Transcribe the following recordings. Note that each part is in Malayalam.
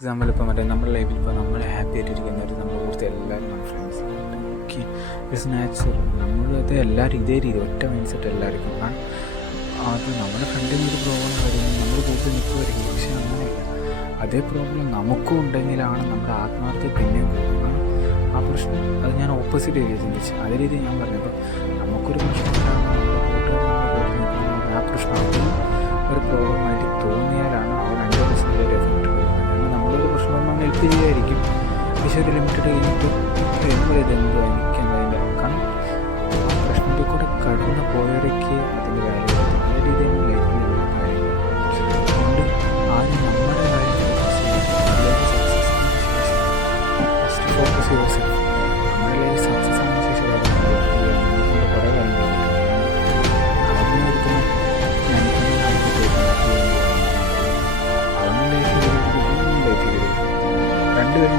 എക്സാമ്പിൾ ഇപ്പോൾ നമ്മുടെ ലൈഫിൽ ഇപ്പോൾ നമ്മൾ ഹാപ്പി ആയിട്ടിരിക്കുന്നവർ നമ്മുടെ കൂടുതൽ എല്ലാവരും നമ്മുടെ ഫ്രണ്ട്സ് ഓക്കെ. It's natural. നമ്മളത് എല്ലാവരും ഇതേ രീതി ഒറ്റ മൈൻഡ് സെറ്റ് എല്ലാവർക്കും. കാരണം അത് നമ്മുടെ ഫ്രണ്ടിന് ഒരു പ്രോബ്ലം വരുമ്പോൾ നമ്മൾ കൂടുതൽ നിൽക്കുമായിരിക്കും. പക്ഷേ അങ്ങനെയല്ല, അതേ പ്രോബ്ലം നമുക്കും ഉണ്ടെങ്കിലാണ് നമ്മുടെ ആത്മാർത്ഥത പിന്നെയും കൂടും. ആ പ്രശ്നം അത് ഞാൻ ഓപ്പോസിറ്റ് രീതി ചിന്തിച്ച് അതേ രീതി ഞാൻ പറഞ്ഞപ്പോൾ നമുക്കൊരു പ്രശ്നം ആ പ്രശ്നം ഒരു പ്രോബ്ലമായിട്ട് തോന്നിയാലാണ് അവർ 100% ഒരു എഫക്റ്റ് കൊടുക്കുന്നത്. നമ്മളൊരു പ്രശ്നം ഹെൽപ്പ് ചെയ്യുമായിരിക്കും, പക്ഷേ ഒരു ലിമിറ്റഡ് കഴിഞ്ഞിട്ട് ഇതെന്തോ എനിക്കെന്തതിൻ്റെ കാരണം ആ പ്രശ്നത്തിൽ കൂടെ കടന്നു പോയവരൊക്കെ അതിൻ്റെ വാല്യൂ കിട്ടും. അതേ രീതിയാണ് ലൈഫിൽ എല്ലാ കാര്യങ്ങളും. അതുകൊണ്ട് ആദ്യം നമ്മുടെ കാര്യം ഫസ്റ്റ് ഫോക്കസ് യുവർ സെൽഫ്. നമ്മുടെ ലൈഫ് സക്സസ് ആയതിനു ശേഷം നമ്മുടെ കുറേ കാര്യങ്ങൾ ആദ്യം എടുക്കുന്ന അവൻ്റെ ലൈഫിൽ ലൈഫിൽ രണ്ടുപേരും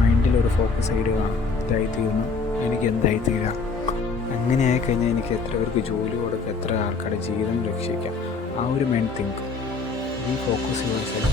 മൈൻഡിൽ ഒരു ഫോക്കസ് ആയിട്ട് കാണും. ഇതായിത്തീരുന്നു, എനിക്ക് എന്തായിത്തീരുക. അങ്ങനെ ആയിക്കഴിഞ്ഞാൽ എനിക്ക് എത്ര പേർക്ക് ജോലി കൊടുക്കുക, എത്ര ആൾക്കാരുടെ ജീവിതം രക്ഷിക്കാം. ആ ഒരു മെയിൻ തിങ്ക് ഈ ഫോക്കസ് യുവർ സെൽഫ്.